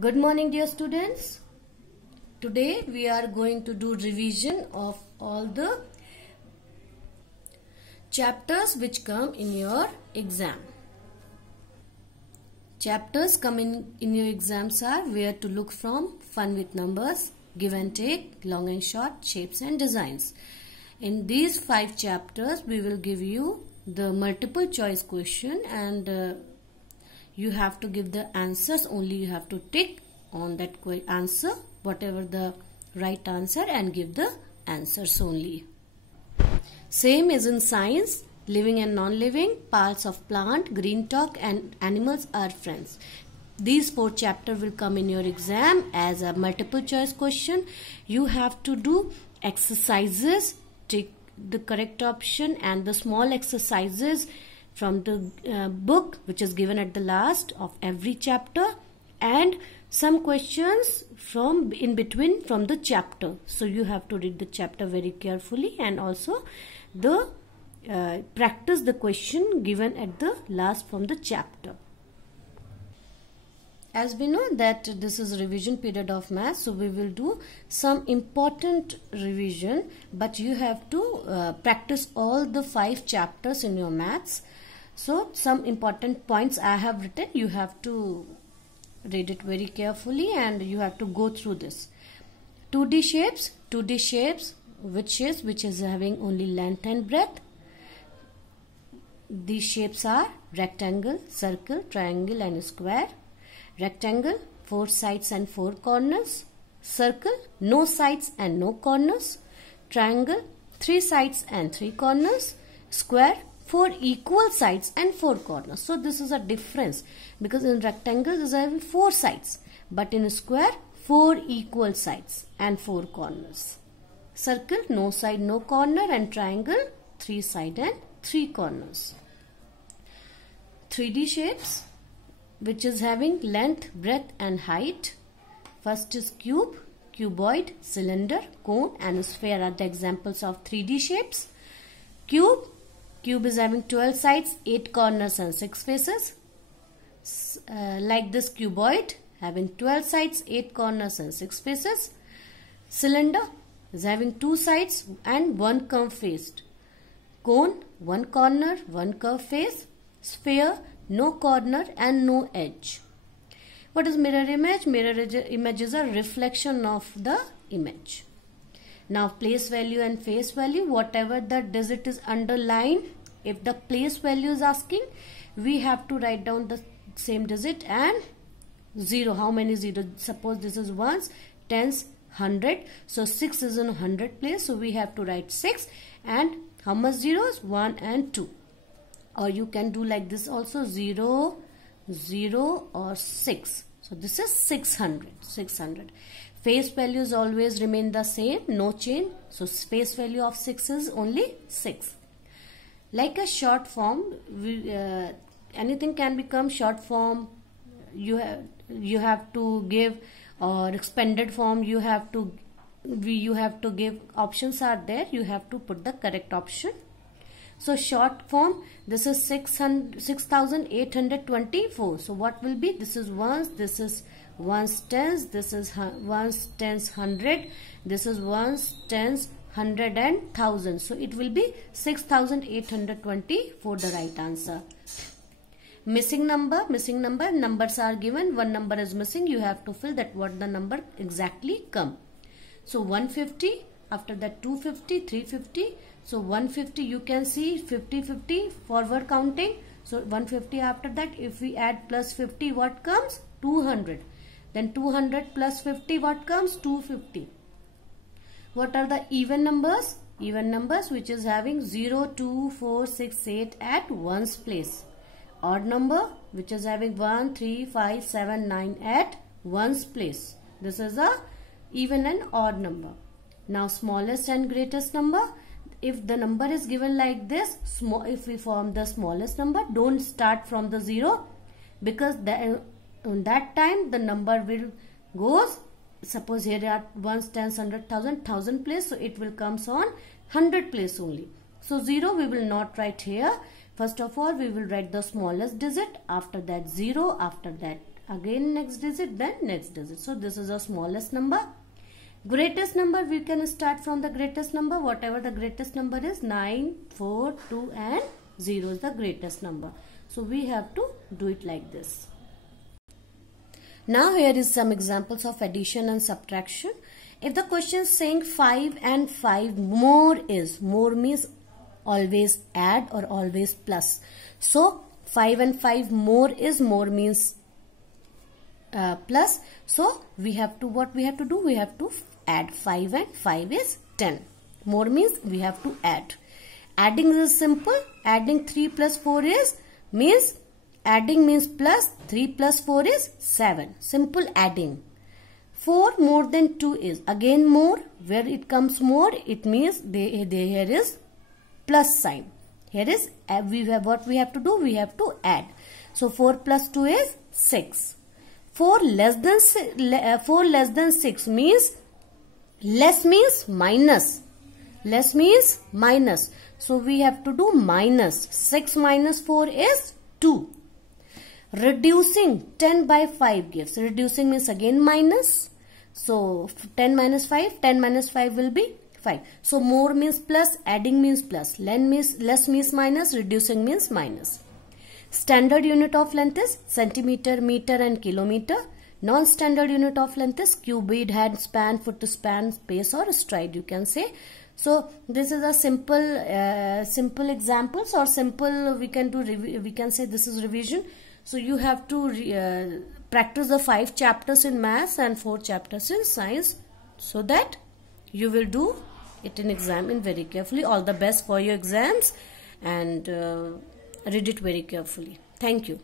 Good morning, dear students. Today we are going to do revision of all the chapters which come in your exam. Chapters coming in your exams are where to look from, fun with numbers, give and take, long and short, shapes and designs. In these 5 chapters we will give you the multiple choice question and you have to give the answers. Only you have to tick on that answer whatever the right answer and give the answers only. Same as in science, living and non-living, parts of plant, green talk and animals are friends. These 4 chapters will come in your exam as a multiple choice question. You have to do exercises, tick the correct option and the small exercises from the book which is given at the last of every chapter, and some questions from in between from the chapter. So you have to read the chapter very carefully and also the practice the question given at the last from the chapter. As we know that this is revision period of maths, so we will do some important revision, but you have to practice all the 5 chapters in your maths. So some important points I have written, you have to read it very carefully and you have to go through this. 2D shapes, which is having only length and breadth. These shapes are rectangle, circle, triangle and square. Rectangle, 4 sides and 4 corners. Circle, no sides and no corners. Triangle, 3 sides and 3 corners. Square, 4 equal sides and 4 corners. So this is a difference because in rectangle is having 4 sides, but in square 4 equal sides and 4 corners. Circle, no side no corner, and triangle, 3 side and 3 corners. 3D shapes, which is having length, breadth and height. First is cube, cuboid, cylinder, cone and sphere are the examples of 3D shapes. Cube is having 12 sides, 8 corners and 6 faces. Like this cuboid having 12 sides, 8 corners and 6 faces. Cylinder is having 2 sides and 1 curved face. Cone, 1 corner, 1 curved face. Sphere, no corner and no edge. What is mirror image? Mirror image is a reflection of the image. Now place value and face value, whatever the digit is underlined, if the place value is asking, we have to write down the same digit and 0. How many zeros? Suppose this is ones, tens, 100. So 6 is in 100 place. So we have to write 6 and how much zeros? 1 and 2. Or you can do like this also, 0, 0 or 6. So this is 600. Face values always remain the same, no change. So face value of 6 is only 6. Like a short form, anything can become short form. You have to give, or expanded form. You have to give. Options are there. You have to put the correct option. So short form, this is 6,824. So what will be? This is ones, this is ones tens, this is ones tens 100, this is ones tens 100 and 1000. So it will be 6,820 for the right answer. Missing number, numbers are given, one number is missing, you have to fill that what the number exactly come. So 150, after that 250, 350. So 150 you can see 50 forward counting. So 150 after that, if we add plus 50, what comes? 200. Then 200 plus 50, what comes? 250. What are the even numbers? Even numbers which is having 0, 2, 4, 6, 8 at ones place. Odd number which is having 1, 3, 5, 7, 9 at ones place. This is a even and odd number. Now smallest and greatest number. If the number is given like this, if we form the smallest number, don't start from the 0 because that time the number will goes. Suppose here are ones, tens, 100, 1000 place, so it will comes on 100 place only. So 0 we will not write here. First of all, we will write the smallest digit, after that 0, after that again next digit, then next digit. So this is the smallest number. Greatest number, we can start from the greatest number. Whatever the greatest number is, 9, 4, 2 and 0 is the greatest number. So we have to do it like this. Now here is some examples of addition and subtraction. If the question is saying 5 and 5 more is, more means always add or always plus. So 5 and 5 more is, more means plus. So we have to, what we have to do? We have to add 5 and 5 is 10. More means we have to add. Adding is simple. Adding 3 plus 4 is, means adding means plus, 3 plus 4 is 7. Simple adding. 4 more than 2 is, again more. Where it comes more, it means here is plus sign. Here is, we have, what we have to do? We have to add. So 4 plus 2 is 6. 4 less than 6 means, less means minus. Less means minus. So we have to do minus. 6 minus 4 is 2. Reducing 10 by 5 gives. Reducing means again minus. So 10 minus 5. 10 minus 5 will be 5. So more means plus. Adding means plus. Less means minus. Reducing means minus. Standard unit of length is centimeter, meter and kilometer. Non-standard unit of length is cubit, hand span, foot span, pace or stride, you can say. So this is a simple examples, or simple we can do. We can say this is revision. So you have to practice the 5 chapters in maths and 4 chapters in science, so that you will do it in exam in very carefully. All the best for your exams, and read it very carefully. Thank you.